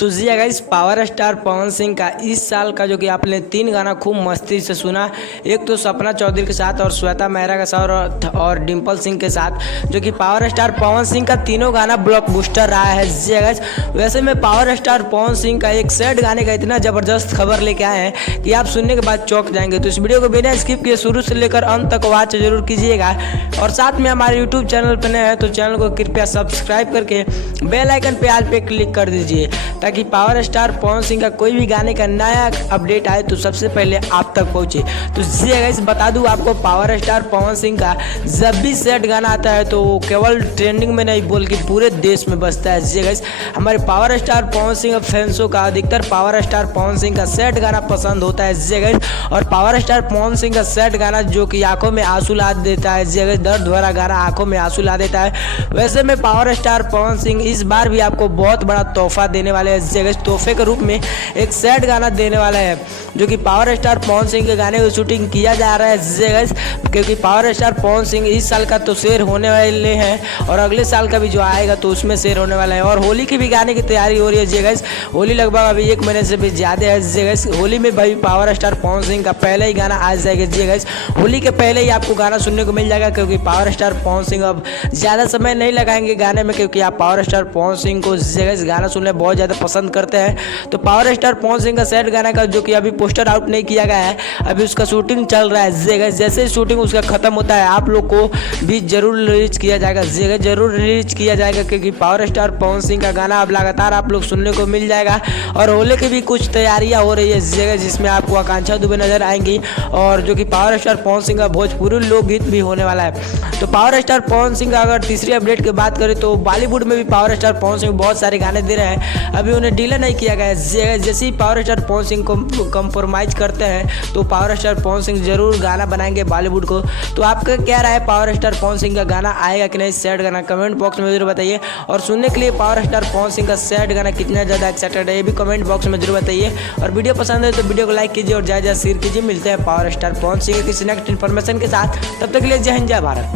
तो जी guys, power star Pawan Singh का इस साल का जो कि आपने 3 गाना खूब मस्ती से सुना। एक तो सपना चौधरी के साथ और श्वेता मेहरा के साथ और डिम्पल सिंह के साथ, जो कि पावर स्टार पवन सिंह का तीनों गाना ब्लॉकबस्टर रहा है। जी गाइस, वैसे में पावर स्टार पवन सिंह का एक सैड गाने का इतना ज़बरदस्त खबर लेके आए हैं कि आप सुनने के बाद चौंक जाएंगे। तो इस वीडियो को बिना स्किप किए शुरू से लेकर अंत तक वॉच जरूर कीजिएगा और साथ में हमारे यूट्यूब चैनल पर नए हैं तो चैनल को कृपया सब्सक्राइब करके बेल आइकन पे ऑल पे क्लिक कर दीजिए ताकि पावर स्टार पवन सिंह का कोई भी गाने का नया अपडेट आए तो सबसे पहले आप तक पहुंचे। तो गाइस बता दूं आपको, पावर स्टार पवन सिंह का जब भी सैड गाना आता है तो वो केवल ट्रेंडिंग में नहीं बोल के पूरे देश में बजता है। जी गाइस, हमारे पावर स्टार पवन सिंह फैंसों का अधिकतर पावर स्टार पवन सिंह का सैड गाना पसंद होता है। जी गाइस, और पावर स्टार पवन सिंह का सैड गाना जो कि आंखों में आंसू ला देता है। जी गाइस, दर्द भरा गाना आंखों में आंसू ला देता है। वैसे में पावर स्टार पवन सिंह इस बार भी आपको बहुत बड़ा तोहफा देने वाले हैं। जी गाइस, तोहफे के रूप में एक सैड गाना देने वाला है जो कि पावर स्टार पवन सिंह के गाने की शूटिंग किया जा रहा है। जी गाइस, क्योंकि पावर स्टार पवन सिंह इस साल का तो शेर होने वाले हैं और अगले साल का भी जो आएगा तो उसमें शेर होने वाला है। और होली की भी गाने की तैयारी हो रही है। जी गाइस, होली लगभग अभी 1 महीने से भी ज़्यादा है। जी गाइस, होली में भाई पावर स्टार पवन सिंह का पहले ही गाना आ जाएगा। जी गाइस, होली के पहले ही आपको गाना सुनने को मिल जाएगा क्योंकि पावर स्टार पवन सिंह अब ज़्यादा समय नहीं लगाएंगे गाने में, क्योंकि आप पावर स्टार पवन सिंह को जी गाइस गाना सुनने बहुत ज़्यादा पसंद करते हैं। तो पावर स्टार पवन सिंह का सैड गाना का जो कि अभी पोस्टर आउट नहीं किया गया है, अभी उसका शूटिंग चल रहा है। जी गाइस, जैसे ही शूटिंग उसका खत्म होता है आप लोग को भी जरूर रिलीज किया जाएगा। जी गाइस, जरूर रिलीज किया जाएगा क्योंकि पावर स्टार पवन सिंह का गाना अब लगातार आप लोग सुनने को मिल जाएगा। और होली की भी कुछ तैयारियां हो रही है जी गाइस, जिसमें आपको आकांक्षा दुबे नजर आएंगी और जो कि पावर स्टार पवन सिंह का भोजपुरी लोकगीत भी होने वाला है। तो पावर स्टार पवन सिंह का अगर तीसरी अपडेट की बात करें तो बॉलीवुड में भी पावर स्टार पवन सिंह बहुत सारे गाने दे रहे हैं, अभी उन्हें डिले नहीं किया गया है। जैसे ही पावर स्टार पवन सिंह को कंप्रोमाइज़ करते हैं तो पावर स्टार पवन सिंह जरूर गाना बनाएंगे बॉलीवुड को। तो आपका क्या राय है, पावर स्टार पवन सिंह का गाना आएगा कि नहीं सैड गाना, कमेंट बॉक्स में जरूर बताइए। और सुनने के लिए पावर स्टार पवन सिंह का सैड गाना कितना ज़्यादा एक्साइटेड है ये भी कमेंट बॉक्स में जरूर बताइए। और वीडियो पसंद है तो वीडियो को लाइक कीजिए और ज़्यादा शेयर कीजिए। मिलते हैं पावर स्टार पवन सिंह किसी नेक्स्ट इन्फॉर्मेशन के साथ, तब तक के लिए जय हिंद जय भारत।